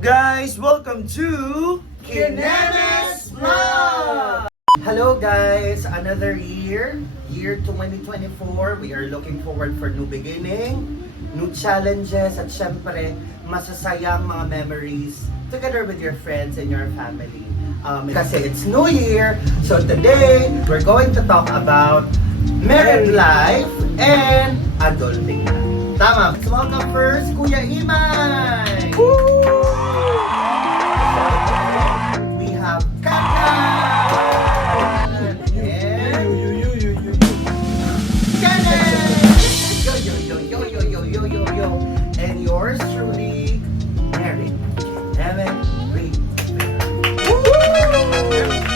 up guys? Welcome to Kinemes Vlog! Hello guys! Another year 2024. We are looking forward for new beginning, new challenges, at syempre, masasayang mga memories together with your friends and your family. Kasi it's New Year, so today, we're going to talk about married life and adulting. Tama! So welcome first, Kuya Imay! We have Kaka! And Kenneth! Yo! And yours truly, Mary. Evan Reed.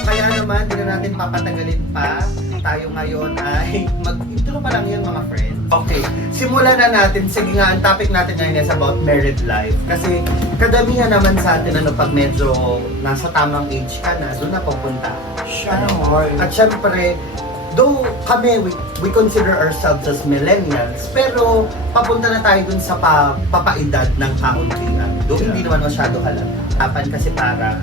Kaya naman, di na natin papatagalin pa. Tayo ngayon ay mag-intro pa lang yun mga friends. Okay, simulan na natin. Sige nga, ang topic natin ngayon is about married life. Kasi kadamihan naman sa atin, pag medyo nasa tamang age ka na, doon na pupunta. At syempre, though kami, we consider ourselves as millennials, pero papunta na tayo dun sa papaedad ng kauntian. Though hindi naman masyado halatapan kasi para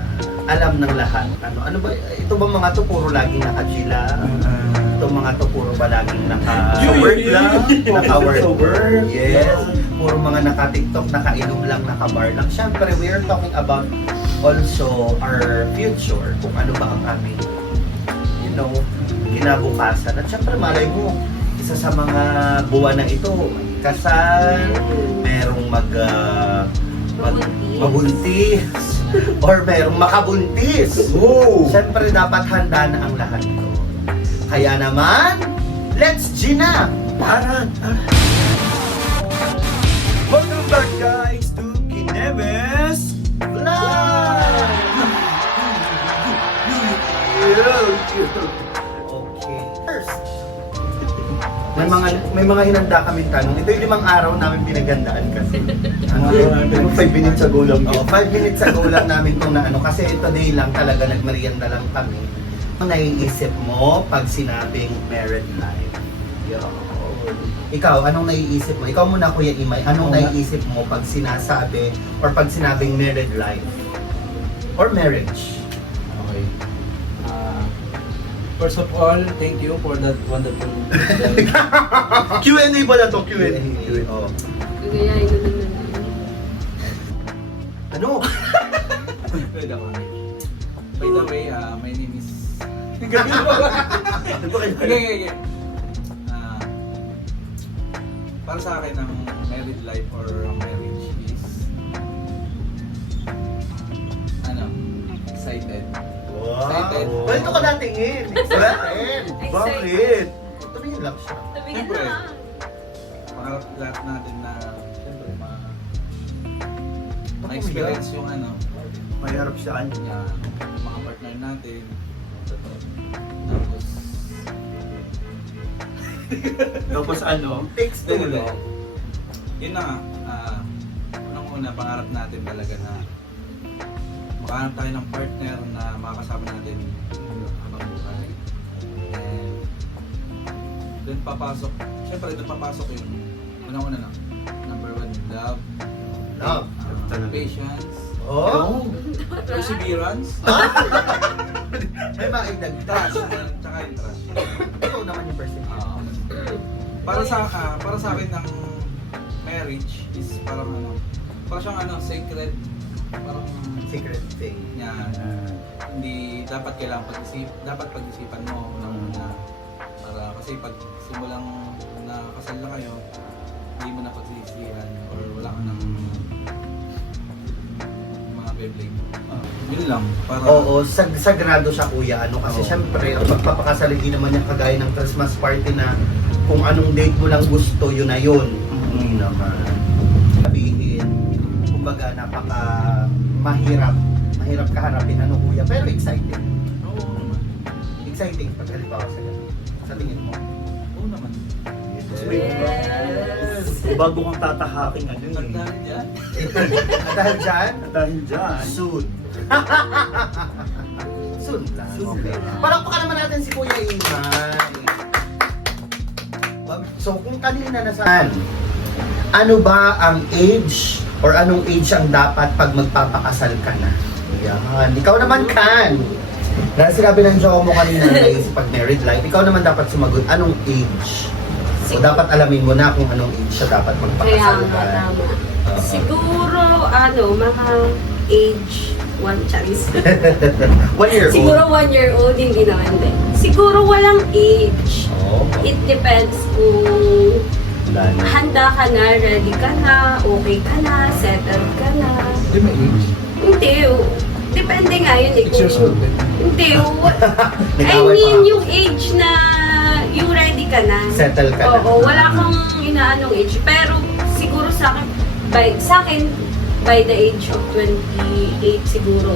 alam ng lahat. Ano ba, ito ba mga to puro laging nakajila? Itong mga to puro ba laging naka-work lang? Naka-work. Yes. Puro mga naka-tiktok, naka-inom lang, naka-bar lang. Siyempre, we are talking about also our future. Kung ano ba ang aming, kinabukasan. At siyempre, malay mo, isa sa mga buwan na ito, kasal, merong mabuntis, or merong makabuntis. Siyempre, dapat handa na ang lahat ito. Kaya naman, let's Gina! welcome back guys to Kinemes Vlog! Okay. First, may mga hinanda kaming tanong. Ito yung 5 araw namin pinagandaan kasi. 5 minutes ago lang. 5 minutes ago lang namin itong kasi today lang talaga nagmerienda lang kami. Ano naiisip mo pag sinabing married life? Ikaw, anong naiisip mo? Ikaw muna Kuya Imay, anong naiisip mo pag sinasabi or pag sinabing married life? Or marriage? Okay. First of all, thank you for that wonderful Q&A pala to, Q&A. Oh. Gagayahin ko naman. Ano? Pwede ako. By the way, my name is... Okay. Para sa akin, ang married life or marriage is... excited. Excited. Dito ka natingin. Excited. Bakit? Tumingin lang siya. Tumingin Siyempre. lang. Pangarap lahat natin na... Siyempre, ma-experience yung May harap saan? mga partner natin. Tapos... Tapos ano? Takes two, no? Yun na nga, unang-una, pangarap natin talaga na makahanap tayo ng partner na makakasama natin habang buhay. And doon papasok, syempre doon papasok yung unang-una na, number 1, love, Love. patience, Oh! perseverance, May maidagdag. trust, tsaka yung trust. Ikaw naman yung person. Para sa akin ng marriage is parang parang siyang sacred, parang Secret thing. yan. Hindi dapat kailangan dapat pag-isipan mo una para kasi pag simulang nakasal na kayo, hindi mo na pagsisisihan or wala ka ng mga bebling. Yun lang para Oo, sagrado siya kuya. Kasi syempre, ang pagpapakasal hindi naman yung kagaya ng Christmas party na kung anong date mo lang gusto, yun na yun. Hindi naman. Sabihin, kumbaga mahirap kaharapin kuya, pero exciting. Exciting pag halimbawa sa tingin mo. oo naman. Yes. Bago kang tatahaking Tandaan yan. At dahil dyan, Dahil dyan. soon. Soon lang. Okay. Palakpakan naman natin si Kuya Imay. So kung kanina nasan, ano ba ang age Or anong age ang dapat pag magpapakasal ka na? Yan. Ikaw naman, Kan. Dahil sinabi ng jowa mo kanina na naisip pag married life, ikaw naman dapat sumagot, anong age? So dapat alamin mo na kung anong age siya dapat Kaya magpakasal nga, ka. tama. Oo. Siguro, mga age, one chance. 1 year old. Siguro 1 year old, hindi naman din. Siguro walang age. Oo. It depends kung Wala na. handa ka na, ready ka na, okay ka na, settled ka na. Hindi may age. Hindi, depende nga yun eh. 6 years old. Hindi, I Nag-away mean pa nga. yung age na, yung ready ka na. Settle ka na. Oo, wala kang inaanong age. Pero siguro sa akin, by the age of 28 siguro,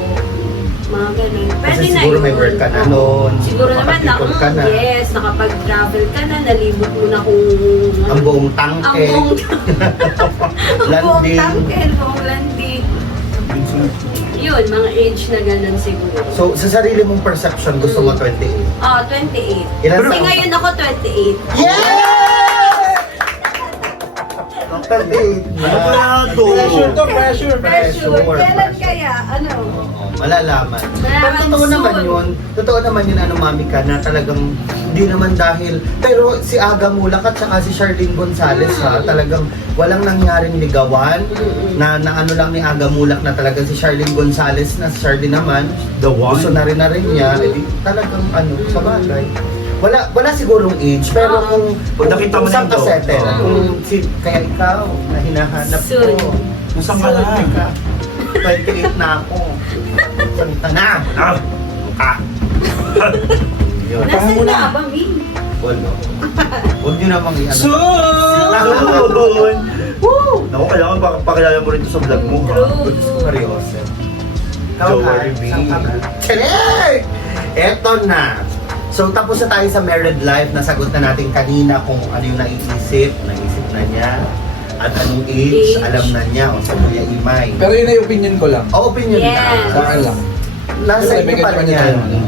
mga ganun. Pwede Kasi na siguro yun. may work ka na Oo. noon. Siguro naman na, Nakapag-ipon ka na. yes, nakapag-travel ka na, nalibot mo na kung... Ang buong ang tangke. buong ang buong Landing. tangke, ang buong landing. Yun, mga age na ganun siguro. So, sa sarili mong perception, gusto mo 28? 28. Ilan Kasi taon? ngayon ako 28. Yes! 28 na. Ano kaya to? Pressure to, pressure. Pressure. Kailan kaya? Ano? Oo, malalaman. Pero Malalaman totoo soon. naman yun. Totoo naman yun, Mami ka, na talagang hindi naman dahil. Pero si Aga Mulak at saka si Charlene Gonzalez ha, talagang walang nangyaring ligawan. Na ano lang ni Aga Mulak na talagang si Charlene Gonzalez na si Charlene naman. The one. Gusto na rin niya. Eh, di, talagang sa bagay. Wala sigurong age, pero Oo. kung Pag nakita mo na saan ka yung settle, Oo. kung kaya ikaw na hinahanap Soon. ko. Nasaan ka na? Teka, 28 na ako. Salita na! Yun. Nasaan na ba, Mi? Wala. Huwag nyo namang i-ano. Soon! Woo! Naku, kailangan pakilala mo rin ito sa vlog mo, ha? True. Seryoso. Joey B. Check! Eto na. So, tapos na tayo sa married life. Nasagot na natin kanina kung ano yung naiisip. Naisip na niya. At anong age, Age. alam na niya. O sa Kuya Imay. Pero yun ay opinion ko lang. O, opinion Yes. na. Sa akin lang. Nasa Kasi inyo may pa rin kanya-kanya yan. tayo, ano.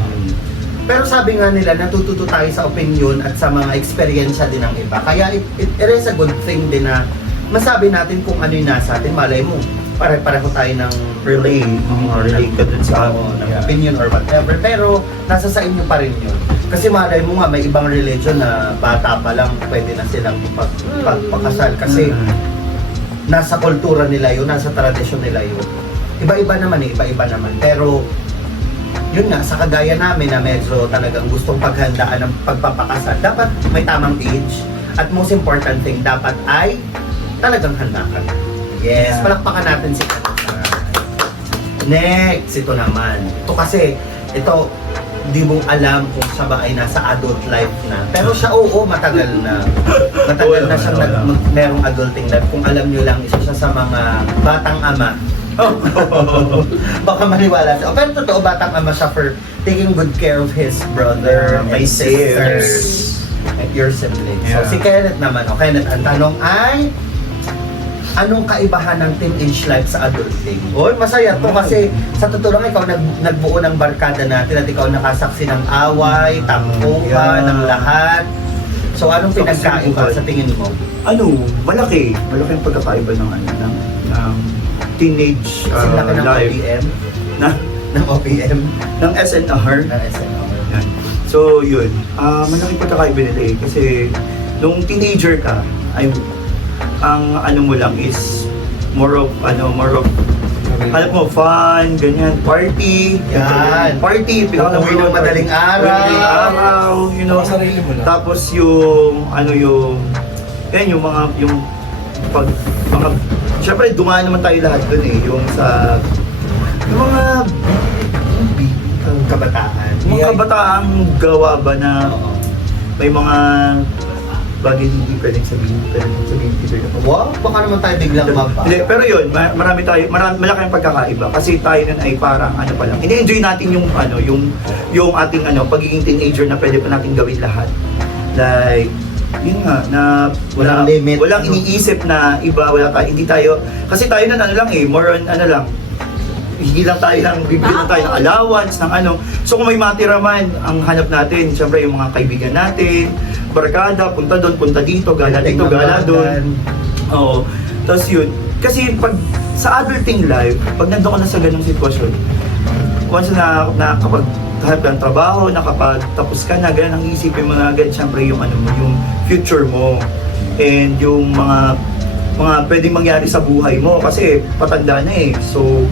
Pero sabi nga nila, natututo tayo sa opinion at sa mga eksperyensya din ng iba. Kaya it is a good thing din na masabi natin kung ano yung nasa atin. Malay mo, pare-pareho tayo ng relate. Relate ka dun sa ng opinion or whatever. Pero nasa sa inyo pa rin yun. Kasi malay mo nga, may ibang religion na bata pa lang pwede na silang pagpakasal. Kasi nasa kultura nila yun, nasa tradisyon nila yun. Iba-iba naman eh, iba-iba naman. Pero yun nga, sa kagaya namin na medyo talagang gustong paghandaan ng pagpapakasal, dapat may tamang age. At most important thing, dapat ay talagang handa ka na. Yes, Yeah. palakpakan natin si Kanita. Next, ito naman. Ito kasi, hindi mong alam kung siya ba ay nasa adult life na. Pero siya, oo, matagal na. Matagal na siyang merong adulting life. Kung alam nyo lang, isa siya sa mga batang ama. Baka maniwala siya. Pero totoo, batang ama siya for taking good care of his brother, My my sisters, sisters. and your siblings. Yeah. So si Kenneth naman, Kenneth, ang tanong ay, anong kaibahan ng teenage life sa adulting? Oy, masaya to kasi sa totoo lang ikaw nagbuo ng barkada natin at ikaw nakasaksi ng away, tampuhan, Yeah. ng lahat. So anong So, pinagkaiba kasi- sa tingin mo? Ano, malaki. Malaki ang pagkakaiba ng ng teenage Kasi laki ng life. OPM, Na, ng OPM, ng SNR. ng SNR. Yan. So, yun. Malaki pagkakaiba nila eh. Kasi, nung teenager ka, ang ano mo lang is more of alam mo, fun, ganyan, party. Yan. Party, Uuwi ng madaling araw. Madaling araw, you know. Sa sarili mo lang. Tapos yung syempre dumaan naman tayo lahat dun eh, yung mga Kabataan. kabataang gawa ba na Oo. may mga bagay hindi pwedeng sabihin dito. Wow, baka naman tayo biglang mapa. Hindi, pero yun, malaki ang pagkakaiba kasi tayo nun ay parang ano pa lang. Ini-enjoy natin yung yung ating pagiging teenager na pwede pa natin gawin lahat. Like yun nga na Walang limit. Walang iniisip na iba, hindi tayo kasi tayo nun more on hindi lang tayo bibili lang tayo ng allowance, ng So kung may matira man, ang hanap natin, syempre yung mga kaibigan natin, barkada, punta doon, punta dito, gala dito, gala doon. Oo. Tapos yun, kasi pag sa adulting life, pag nandun ka na sa ganung sitwasyon, once na kapag hanap ka ng trabaho, nakapagtapos ka na, ganun ang isipin mo na agad, syempre yung ano mo, yung future mo. And yung mga pwedeng mangyari sa buhay mo kasi patanda na eh. So,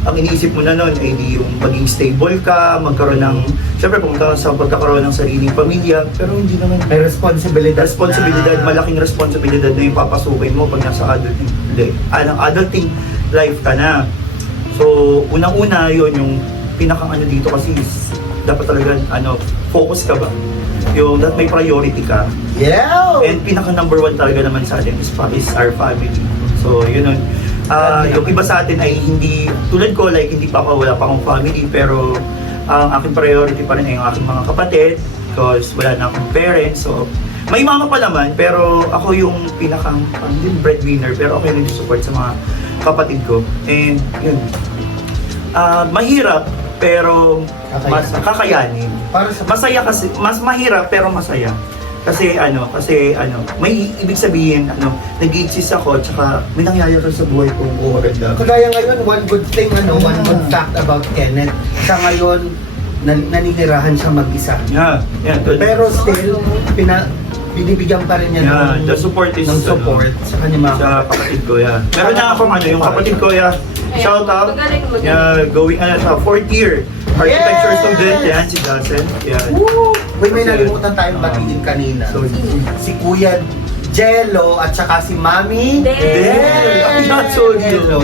ang iniisip mo na nun ay di yung maging stable ka, magkaroon ng, syempre pumunta ka sa pagkakaroon ng sariling pamilya, pero hindi naman. May responsibilidad Malaking responsibilidad na yung papasukin mo pag nasa adulting life ka na. So, unang-una yun, yung pinakang ano dito kasi is, dapat talaga focus ka ba? Yung that may priority ka. Yeah! And pinaka number one talaga naman sa atin is our family. So, yun nun. Yung iba sa atin ay hindi, tulad ko, like hindi pa ako, wala pa akong family, pero ang aking priority pa rin ay yung aking mga kapatid because wala na akong parents. So, may mama pa naman, pero ako yung pinakang breadwinner, pero ako yung nag-support sa mga kapatid ko. And yun, mahirap, pero mas kakayanin. Masaya kasi, mas mahirap pero masaya. Kasi may ibig sabihin, nag-exist ako, tsaka may nangyayari sa buhay ko maganda. Kagaya ngayon, one good thing, one good fact about Kenneth, siya ngayon, naninirahan siya mag-isa. Yeah. Pero still, binibigyan pa rin niya the support is ng support sa kanyang mga sa kapatid ko, yeah. Meron na akong yung kapatid ko, yeah. Shout out. Magaling. Yeah, going sa 4th year architecture student, yan, si Dazen. Yeah. Woo! Uy, may nalimutan tayong batiin kanina. So, Si Kuya Jello at saka si Mami Del. Ang not so Jello.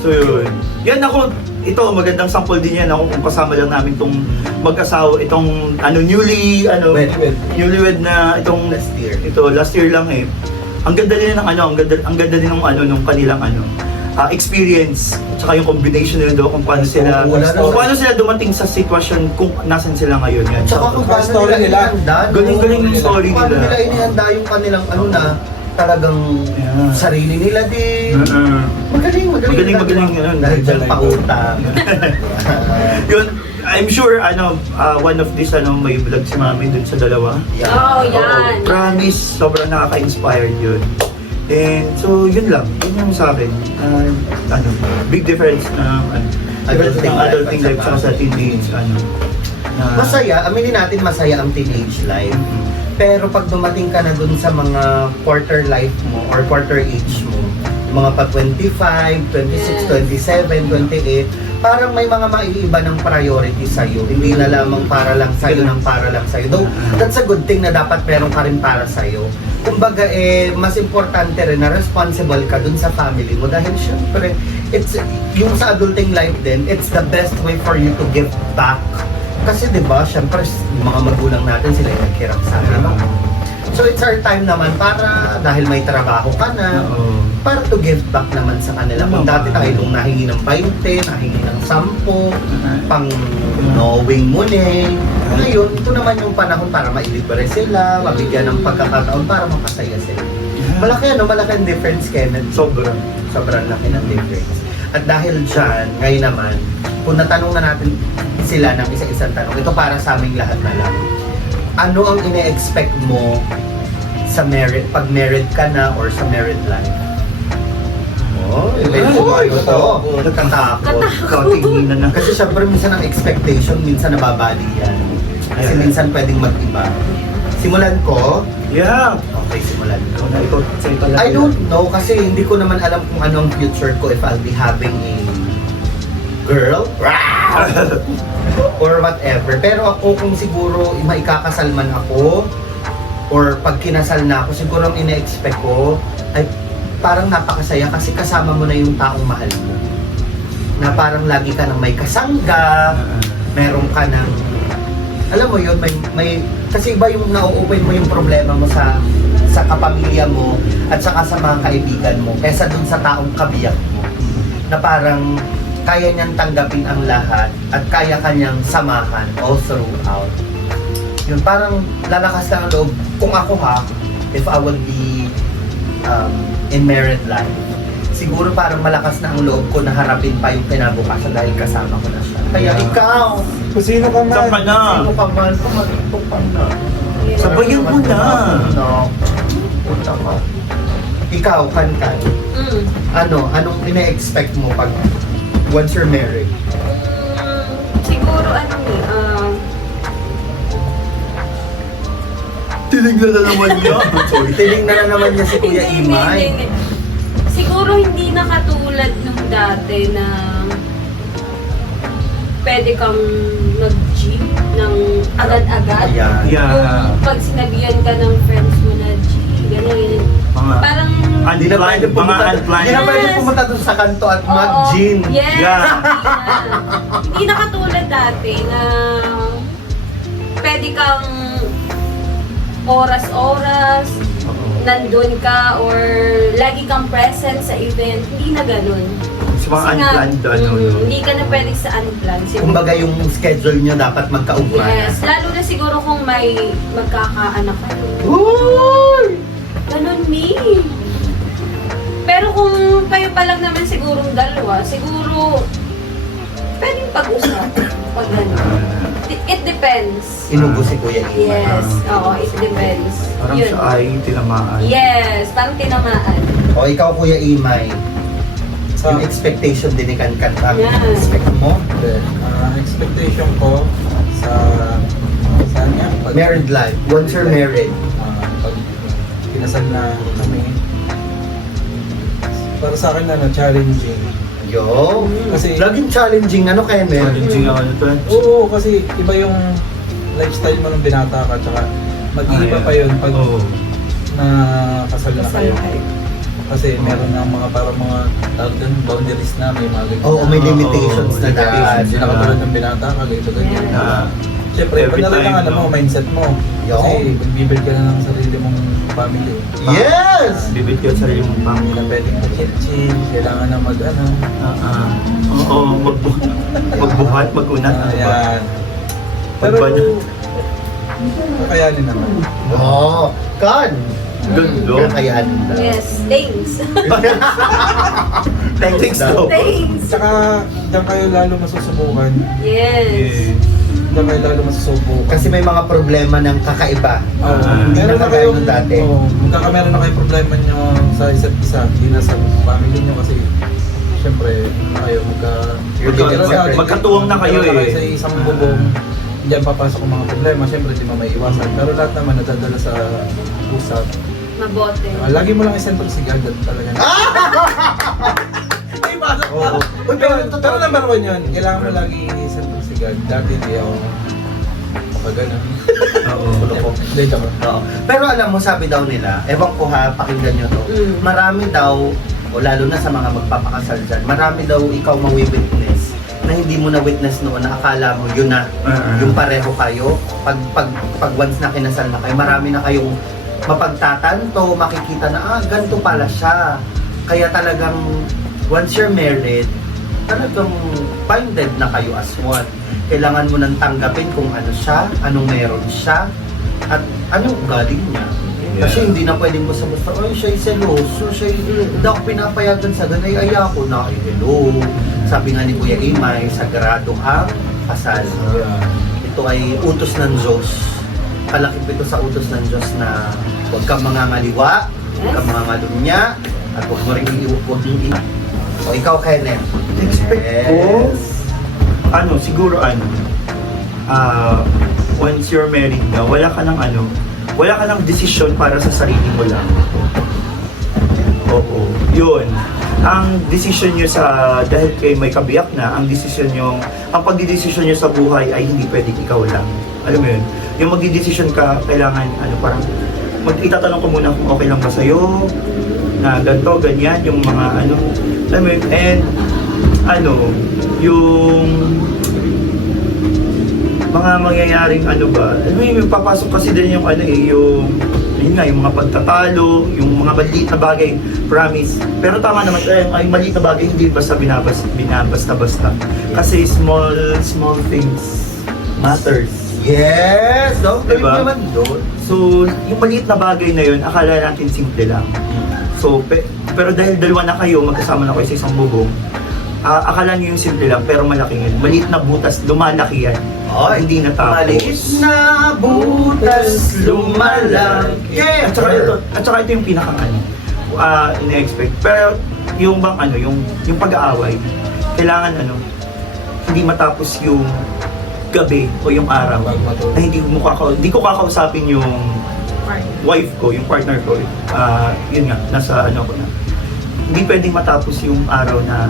So yun. Yan ako, ito magandang sample din yan ako kung kasama lang namin itong mag-asawa, itong newlywed na itong Last year. Ito last year lang eh. Ang ganda din ng ang ganda din ng nung kanilang experience, tsaka yung combination nila doon kung paano sila dumating sa sitwasyon kung nasan sila ngayon. Yan. Tsaka kung paano nila inihanda. Galing-galing yung story paano nila. nila inihanda yung kanilang talagang Yeah. sarili nila din. Magaling. Yun. Dahil dyan pautang. Yun, I'm sure one of this may vlog si Mami dun sa dalawa. Oo, yan. Promise, sobrang nakaka-inspired yun. And so yun lang, yun yung sa akin. Big difference ng adulting life sa teenage Masaya, aminin natin masaya ang teenage life. Pero pag dumating ka na dun sa mga quarter life mo or quarter age mo, mga pa 25, 26, 27, 28, parang may mga maiiba ng priority sa'yo. Hindi na lamang para lang sa'yo ng para lang sa'yo. Though, that's a good thing na dapat meron ka rin para sa'yo. Kumbaga, mas importante rin na responsible ka dun sa family mo dahil syempre, yung sa adulting life din, it's the best way for you to give back. Kasi diba, syempre, yung mga magulang natin, sila yung nagkirap sa atin. So it's our time naman para, dahil may trabaho ka na, para to give back naman sa kanila. Kung dati tayo nahingi ng 20, nahingi ng 10, pang knowing muna. Ngayon, ito naman yung panahon para mailibre sila, mabigyan ng pagkakataon para mapasaya sila. Malaki ang difference, Kenneth. Sobrang laki ng difference. At dahil dyan, ngayon naman, kung natanong na natin sila ng isa-isang tanong, ito para sa aming lahat na lang. Ano ang ine-expect mo sa pag married ka na or sa married life? Medyo tayo to. Nagkatakot. Kasi syempre minsan ang expectation, minsan nababali yan. Kasi minsan pwedeng mag-iba. Simulan ko? Yeah. Okay, simulan ko. Ikaw, I don't know kasi hindi ko naman alam kung ano ang future ko if I'll be having a girl or whatever. Pero ako kung siguro maikakasal man ako or pag kinasal na ako, siguro ang ina-expect ko ay parang napakasaya kasi kasama mo na yung taong mahal mo. Na parang lagi ka nang may kasangga, meron ka ng, alam mo yun, may kasi iba yung na-open mo yung problema mo sa kapamilya mo at saka sa mga kaibigan mo kaysa dun sa taong kabiyak mo na parang kaya niyang tanggapin ang lahat at kaya kanyang samahan all throughout. Yun, parang lalakas lang ang loob. Kung ako if I would be in married life, siguro parang malakas na ang loob ko na harapin pa yung kinabukasan dahil kasama ko na siya. Kaya ikaw, Kung sino ka man. Saan ka na? sino ka man, pumalito ka na. Sabayan mo na. No. Punta ka. Ikaw, kan. Mm. Anong ina-expect mo pag once you're married? Siguro Tinignan na naman niya. Sorry. Tinignan na naman niya si Kuya Hindi, Imay. hindi. Siguro hindi na katulad nung dati na pwede kang mag-gym ng agad-agad. Ayan. Yeah. Yung pag sinabihan ka ng friends mo na, gee, gano'n. Mga Parang, Hindi na pwede mga pumunta, unplanned. hindi na pwede Yes. pumunta doon sa kanto at oo, mag-gym. Yes, Yeah. hindi na katulad dati na pwede kang oras-oras, nandun ka, or lagi kang present sa event. Hindi na ganun. Sa mga Kasi nga, unplanned, ano, no? hindi ka na pwede sa unplanned. Siguro. Kumbaga yung schedule nyo dapat magkaugnayan. Yes, lalo na siguro kung may magkakaanak kayo. Uy! Ganun, me. Pero kung kayo pa lang naman sigurong dalawa, siguro pwedeng pag-usap. Pag ganun. It depends. Inubo si Kuya Imay. Yes, oo, it depends. Parang Yun. siya ay tinamaan. Yes, parang tinamaan. O ikaw, Kuya Imay, Sa yung expectation din ni Kan, ang Yeah. expect mo? expectation ko sa saan nga? Pag, Married life, once you're married. pag kinasal na kami, para sa akin challenging. Yo! Kasi Laging challenging, ano kaya Challenging ako nito. oo, kasi iba yung lifestyle mo nung binata ka, tsaka mag-iiba pa yun pag nakasal na kayo. Kasi meron na mga parang mga tawag doon, boundaries na, may mga ganyan. Oo, may limitations na limitations. Hindi na dahil. katulad ng binata ka, ganito ganyan. Yeah. Siyempre, Every pag time, nalalangan no? mo, mindset mo. Yo. Kasi magbibuild ka na ng sarili mong family. Yes! Bibit ko sa sarili mong Hindi pangit. na pwedeng chill-chill, kailangan na Oo, magbuhat, mag-unat. Ayan. Pero, Pagbanat. kakayanin naman. Oo! Kan! Ganda. Kakayanin daw. Yes, thanks. Thanks daw. Thanks. Tsaka, diyan kayo lalo masusubukan. Yes. Diyan kayo lalo masusubukan. Kasi may mga problema ng kakaiba. meron Hindi na na kagaya kayong nung dati. magkakameron na kayo problema nyo sa isa't isa, hindi na sa family nyo kasi syempre, ano na kayo, Magkatuwang na kayo eh. Sa isang bubong, diyan papasok ang mga problema, syempre di mo may iwasan. Pero lahat naman nadadala sa usap. Mabote. Lagi mo lang isentro si God at talaga na. Ay, pasok pa! Oo. Uy, Pero number one yun, kailangan mo lagi isentro si God. Dati hindi ako ganun. Oo. Hindi ako. Oo. Pero alam mo, sabi daw nila, ewan ko ha, pakinggan nyo to, marami daw, o lalo na sa mga magpapakasal dyan, marami daw ikaw mawi-witness na hindi mo na-witness noon na akala mo yun na, yung pareho kayo. Pag once na kinasal na kayo, marami na kayong mapagtatanto, makikita na, ganito pala siya. Kaya talagang, once you're married, talagang binded na kayo as one. Kailangan mo nang tanggapin kung ano siya, anong meron siya, at anong ugali niya. Kasi hindi na pwedeng basta-basta, ay, siya'y seloso, siya'y hindi ako pinapayagan sa ganay, ay ako na, ay, hello. Sabi nga ni Kuya Imay, sagrado ang kasal. Ito ay utos ng Diyos. Kalakip ito sa utos ng Diyos na huwag kang mangangaliwa, huwag kang mangangalunya, at huwag mo rin huwag mong ina. O ikaw, Kenneth. Expect ko, siguro once you're married na, wala ka ng desisyon para sa sarili mo lang. Oo, yun. Ang desisyon nyo dahil kayo may kabiyak na, ang pagdidesisyon nyo sa buhay ay hindi pwedeng ikaw lang. Alam mo yun? Yung magdidesisyon ka, kailangan, itatanong ko muna kung okay lang ba sa'yo, na ganito, ganyan, yung mga alam mo yun, and yung mga mangyayaring alam mo yun, papasok kasi din yung yun nga, yung mga pagtatalo, yung mga maliit na bagay, promise. Pero tama naman, ay maliit na bagay, hindi basta binabasta-basta. Kasi small things matters. Yes! Don't blame Diba? naman doon. So, yung maliit na bagay na yun, akala natin simple lang. So, pero dahil dalawa na kayo, magkasama na kayo sa isang bubong, akala nyo yung simple lang, pero malaki yan. Maliit na butas, lumalaki yan. Hindi natapos. Maliit na butas lumalaki. At saka ito yung pinakang ina-expect. Pero yung bang ano, yung pag-aaway, kailangan ano, hindi matapos yung gabi o yung araw na hindi ko kakausapin yung wife ko, yung partner ko. Yun nga, nasa ano ko na. Hindi pwedeng matapos yung araw na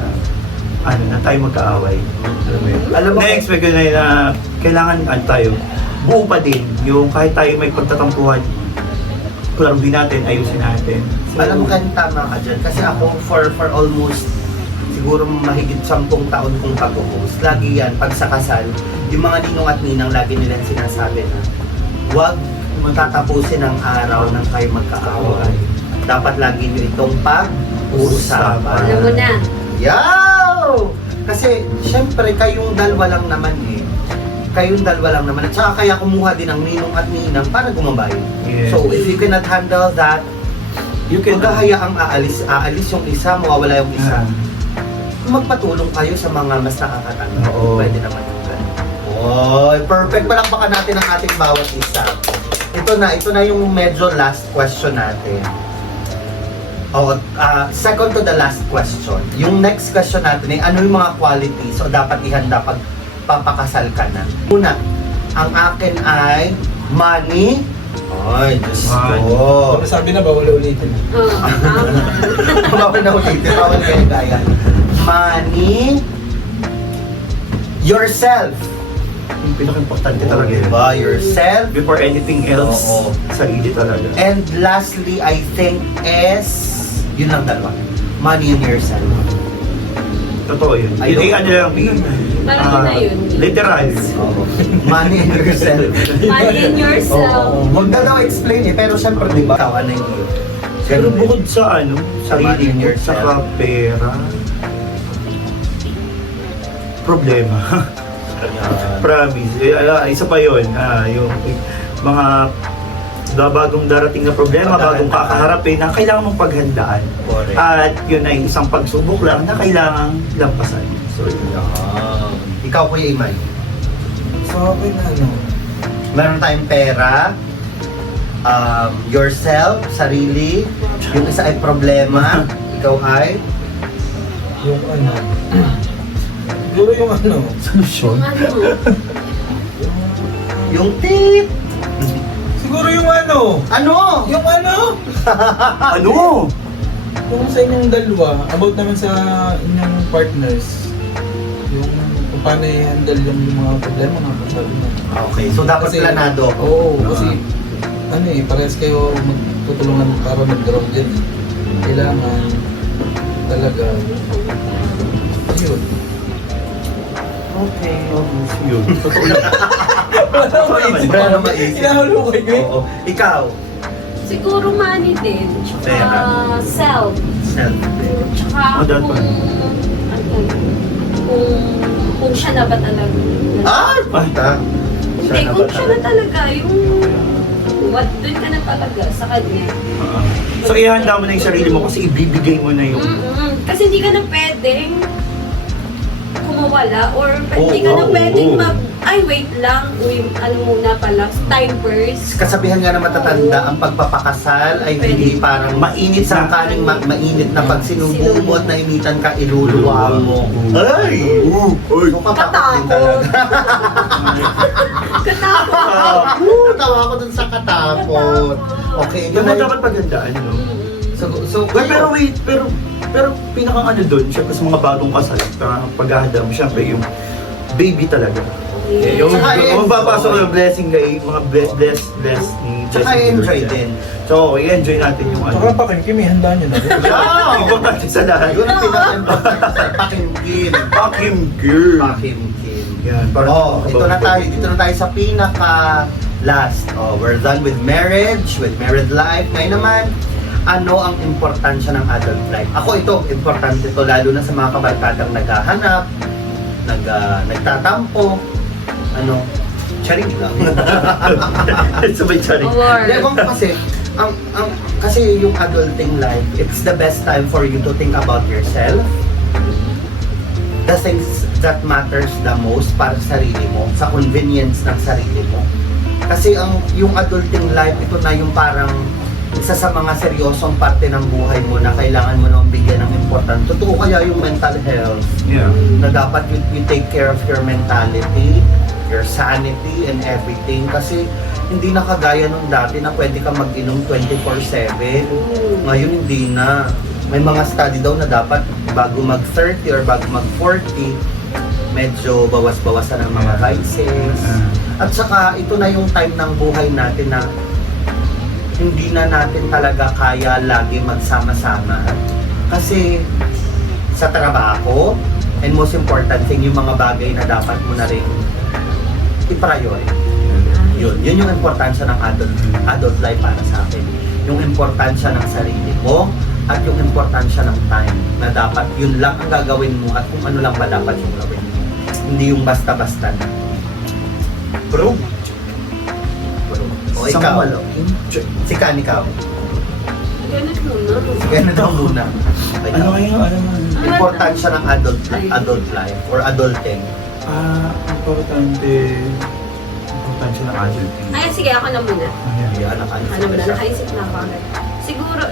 ano na tayo magkaaway. Alam mo, Na-expect ko na kailangan ano tayo, buo pa din yung kahit tayo may pagtatampuhan, klaruhin natin, ayusin natin. alam mo kan tama ka dyan. Kasi ako, for almost siguro mahigit 10 taon kong pag-host, lagi yan, pag sa kasal, yung mga ninong at ninang lagi nilang sinasabi na, huwag tatapusin ang araw ng kayo magkaaway. Dapat lagi nyo itong pag-uusapan. Alam mo na. Yaw! Kasi, syempre, kayong dalawa lang naman eh. Kayong dalawa lang naman. At saka kaya kumuha din ng ninong at ninang para gumabay. Yes. So, if you cannot handle that, You can maghahayaang aalis yung isa, mawawala yung isa. Magpatulong kayo sa mga mas nakakatanda. Oo. Pwede naman yung ganun. Oy, perfect. Palakpakan natin ang ating bawat isa. Ito na yung medyo last question natin. Second to the last question. Yung next question natin ay ano yung mga qualities o dapat ihanda pag papakasal ka na. Una, ang akin ay money. Ay, Diyos ko. Sabi na bawal ulitin. Oo, tama. Bawal na ulitin. Bawal kayo gaya. Money. Yourself. yung pinaka-importante talaga yun. Diba? Yourself. Before anything else, Oo. sarili talaga. And lastly, I think is, yun lang dalawa. Money and yourself. Totoo yun. I Yun ay don't ano lang, Parang na yun. literal. Oo. Money and yourself. Money in yourself. Oo. Huwag na daw explain eh, pero syempre, di ba? Ikaw, ano yung Pero bukod sa ano, Sa money sarili and mo, yourself. saka pera, problema. Promise. Isa pa yun, yung mga bagong darating na problema, bagong kakaharapin na kailangan mong paghandaan. Correct. At yun ay isang pagsubok lang na kailangang lampasan. So, Ikaw, Kuya Imay. Sa akin, ano, Meron tayong pera, yourself, sarili, yung isa ay problema, ikaw ay yung ano, siguro yung ano, solusyon. Ano? yung tip. siguro yung ano, Ano? yung ano, Ano? kung sa inyong dalawa, about naman sa inyong partners, yung kung paano i-handle yung mga problema na sabi mo. Okay, so dapat planado. Oo, kasi ano eh, parehas kayo magtutulungan para mag-ground yan. Kailangan talaga, yun. Okay. Yun. Totoo lang. Wala na maisip. Hinahulukay ko eh. Oo. Ikaw, Siguro money din. Tsaka Pera. self. self. Tsaka Oh, that kung, one. ano, kung siya na ba talaga. Ah, punta. Hindi, kung siya na talaga, yung what doon ka na talaga sa kanya. So, ihanda mo na yung sarili mo kasi ibibigay mo na yung Kasi hindi ka na pwedeng kumawala or hindi ka na Oo, pwedeng oo. ay wait lang, uy, ano muna pala, time first. Kasabihan nga na matatanda, ang pagpapakasal ay hindi parang mainit sa kaning mainit na pag sinubumot na initan ka, iluluwa mo. Ay! So, katakot din talaga. Katakot. Natawa ako dun sa katakot. Okay, ito yung na mga yung... dapat paghandaan, no? So, Well, pero wait, pero pinakang ano doon, syempre sa mga bagong kasal, paghahanda mo, syempre yung baby talaga. Yung Tsaka mapapasok ng blessing kay mga bless ni Tsaka blessing enjoy girl. din. So, i-enjoy natin yung ano. Saka pa Kimi, handa nyo na rin. Wow! Importante sa lahat. Yun ang pinaka-importante sa pakimkim. Fucking girl. Pakimkim. Yan, para Dito na tayo sa pinaka last. We're done with marriage, with married life. Ngayon naman, ano ang importansya ng adult life? Ako ito, importante ito lalo na sa mga kabarkadang naghahanap, nagtatampo, charing lang. Sabay charing. Award. Hindi, kung kasi, kasi yung adulting life, it's the best time for you to think about yourself, the things that matters the most para sa sarili mo, sa convenience ng sarili mo. Kasi yung adulting life, ito na yung parang isa sa mga seryosong parte ng buhay mo na kailangan mo nang bigyan ng importante. Totoo kaya yung mental health Yeah. na dapat you take care of your mentality, your sanity, and everything. Kasi hindi na kagaya nung dati na pwede ka mag-inom 24/7. Ngayon hindi na. May mga study daw na dapat bago mag-30 or bago mag-40, medyo bawas-bawasan ang mga vices. At saka ito na yung time ng buhay natin na hindi na natin talaga kaya lagi magsama-sama. Kasi sa trabaho, and most important thing, yung mga bagay na dapat mo na rin i-priority. Yun yung importansya ng adult life para sa akin. Yung importansya ng sarili mo at yung importansya ng time na dapat yun lang ang gagawin mo at kung ano lang ba dapat yung gawin mo. Hindi yung basta-basta na. Bro. O ikaw. Si Kan, ikaw. Ganun muna. Ganun daw muna. Ano kayo? Ano? Importansya ng adult life or adulting. Importante ng adulting. Ay, sige, ako na muna. Yan, Ano ba na? Nakaisip na ako agad. Siguro,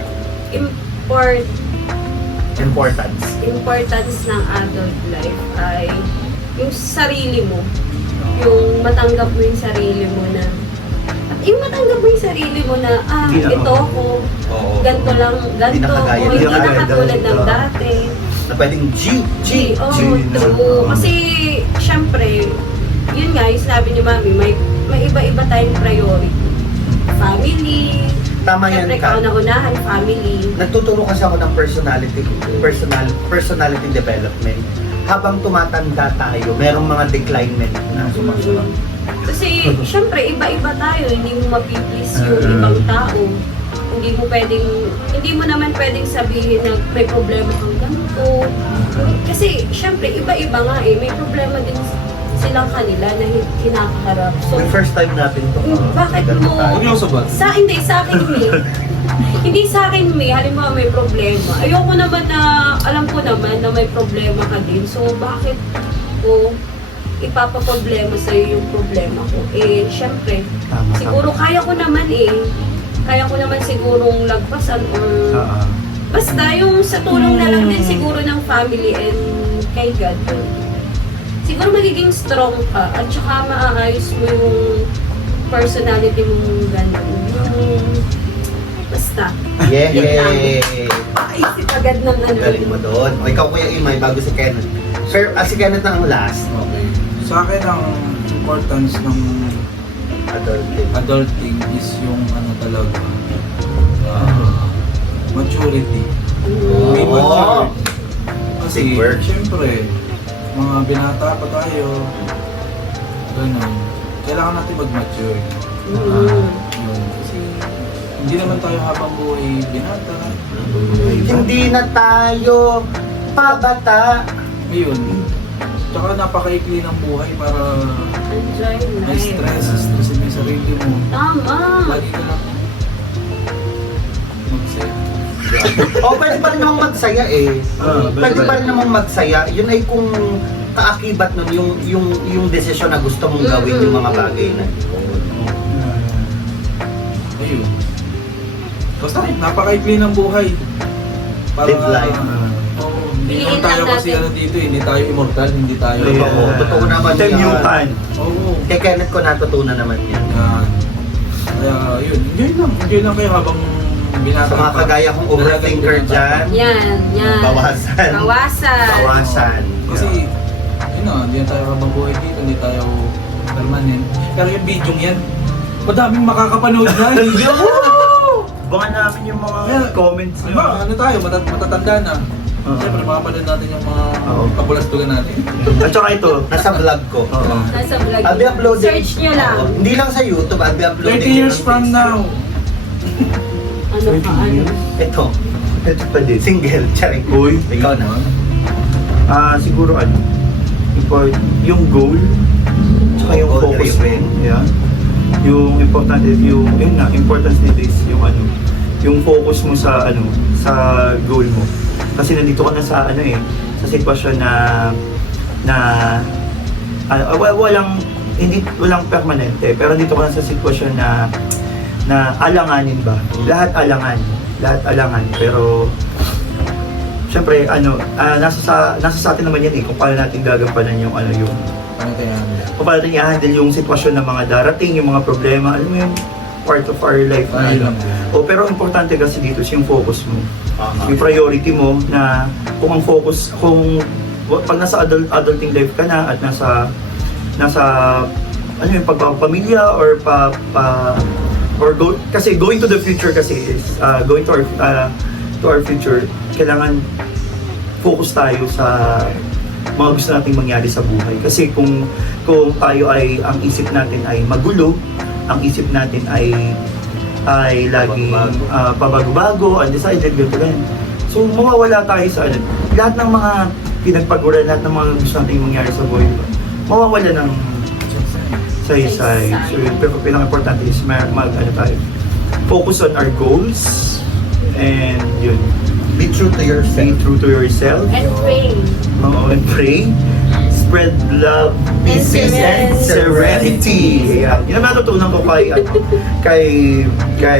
importance ng adult life ay yung sarili mo. Yung matanggap mo yung sarili mo na Hindi na ito ako. ko, Oo. ganito lang, Hindi na kagaya hindi ng na dati. katulad ng Oo. dati. Na pwedeng G. Oo, G. true. Kasi, syempre, yun nga, yung sinabi ni Mami, may iba-iba tayong priority. Family, Tama yan, syempre, Kan. kauna-unahan, family. Nagtuturo kasi ako ng personality development. Habang tumatanda tayo, merong mga declinement na sumasunod. Kasi, syempre, iba-iba tayo. Hindi mo mapiplease yung ibang tao. Hindi mo naman pwedeng sabihin na may problema kang ganito. Kasi, syempre, iba-iba nga eh. May problema din silang kanila na kinakaharap. So, Yung first time natin to. bakit mo... Huwag niyo sabat. Hindi, sa akin, May. Hindi sa akin, May. Halimbawa, may problema. Ayoko naman na, alam ko naman na may problema ka din. So, bakit ko ipapaproblema sa'yo yung problema ko? Eh, syempre, Tama, siguro kaya ko naman kaya ko naman sigurong lagpasan or basta yung sa tulong na lang din siguro ng family and kay God. Siguro magiging strong ka at saka maaayos mo yung personality mo gano'n. Basta. Yay! Paisip agad ng ano. Galing mo doon. O ikaw, Kuya Imay, bago si Kenneth. Sir, si Kenneth na ang last. Okay. Sa akin, ang importance ng adulting is yung ano talaga, maturity. Be Oo. mature. Kasi, Big word. syempre, mga binata pa tayo, ganun. Kailangan natin mag-mature. Yun. Kasi, hindi naman tayo habang buhay binata. Hindi na tayo pabata. Ngayon, tsaka napakaikli ng buhay para Enjoy may stressin mo yung sarili mo. Tama. Lagi ka lang magsaya. O, pwede pa rin namang magsaya eh. Pwede pa rin namang magsaya. Yun ay kung kaakibat nun, yung desisyon na gusto mong gawin yung mga bagay na Ayun. Basta, napakaikli ng buhay. Live life. Hindi Piliin naman tayo lang kasi natin. dito, hindi tayo immortal, hindi tayo. Oo, totoo naman yan. Tenyukan. Oo. Kay Kenneth ko natutunan naman yan. Yan. Kaya, yun. Enjoy lang kayo habang binata Sa mga kagaya kong overthinker dyan, Yan. bawasan. Bawasan. Kasi, yun na, hindi na tayo habang buhay dito, hindi tayo permanent. Pero yung video yan, madaming makakapanood na. Abangan namin yung mga Yeah. comments nyo. Ano tayo, matatanda na. Oo. Siyempre, makapanood natin yung mga Oo. kabulastugan natin. At saka ito. Nasa vlog ko. Oo. Nasa vlog. I'll be uploading. Search nyo lang. Oo, hindi lang sa YouTube, I'll be uploading. 30 years yun on from Facebook. now. Ano pa, ano? Ito, Ito pa din. single, charing. Uy. Ikaw na. Siguro yung goal, tsaka yung Goal focus mo. driven. Yeah. Yung importante, yun na, importance nito is yung focus mo sa goal mo. Kasi nandito ka na sa sa sitwasyon walang permanente, pero dito ka na sa sitwasyon na na alanganin ba? Lahat alangan. Pero syempre nasa sa atin naman yan kung paano natin gagampanan yung kung paano natin i-handle yung sitwasyon ng mga darating, yung mga problema, alam mo yung part of our life na yun. Pero importante kasi dito yung focus mo. Yung priority mo na kung ang focus, pag nasa adulting life ka na at nasa yung pagpapamilya or kasi going to the future kasi is going to our future, kailangan focus tayo sa mga gusto nating mangyari sa buhay. Kasi kung tayo ang isip natin ay magulo, ang isip natin ay laging pabago-bago, undecided, ganyan. So mawawala tayo sa lahat ng mga pinagpaguran, lahat ng mga gusto nating mangyari sa buhay, mawawala ng saysay. So yung pinaka-importante is tayo, focus on our goals, and yun, Be true to yourself. be true to yourself, And pray. and pray, spread love, And serenity. Yeah. Yun ang natutunan ko kay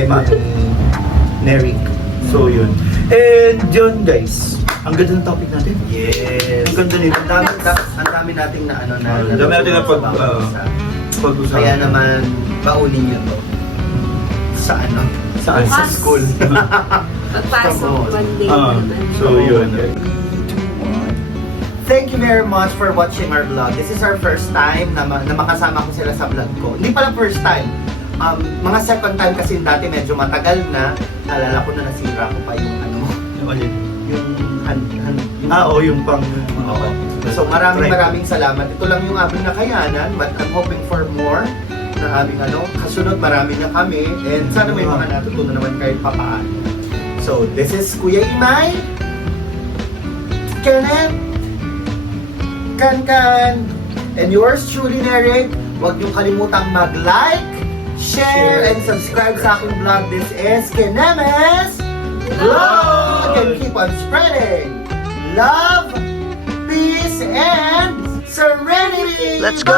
Mami Nerik. So yun. And yun guys, ang ganda ng topic natin. Yes. Ang ganda nito. Ang dami nating na Ang dami natin na pag-usapan. Kaya naman, baunin nyo to. Sa Saan? Sa Bukas. school. Pagpasok one day Ah, naman. so yun. Thank you very much for watching our vlog. This is our first time na makasama ko sila sa vlog ko. Hindi pala first time. Mga second time kasi dati medyo matagal na. Naalala ko na nasira ko pa yung Yung alin? yung Yung pang... Oo. So maraming salamat. Ito lang yung aming nakayanan, but I'm hoping for more na aming kasunod marami na kami, and sana may mga natutunan naman kahit papaano. So this is Kuya Imay, Kenneth, Kankan, and yours truly, Derek. Huwag niyong kalimutang mag-like, share, and subscribe sa aking vlog. This is Kenemes Vlog! And keep on spreading love, peace, and serenity! Let's go!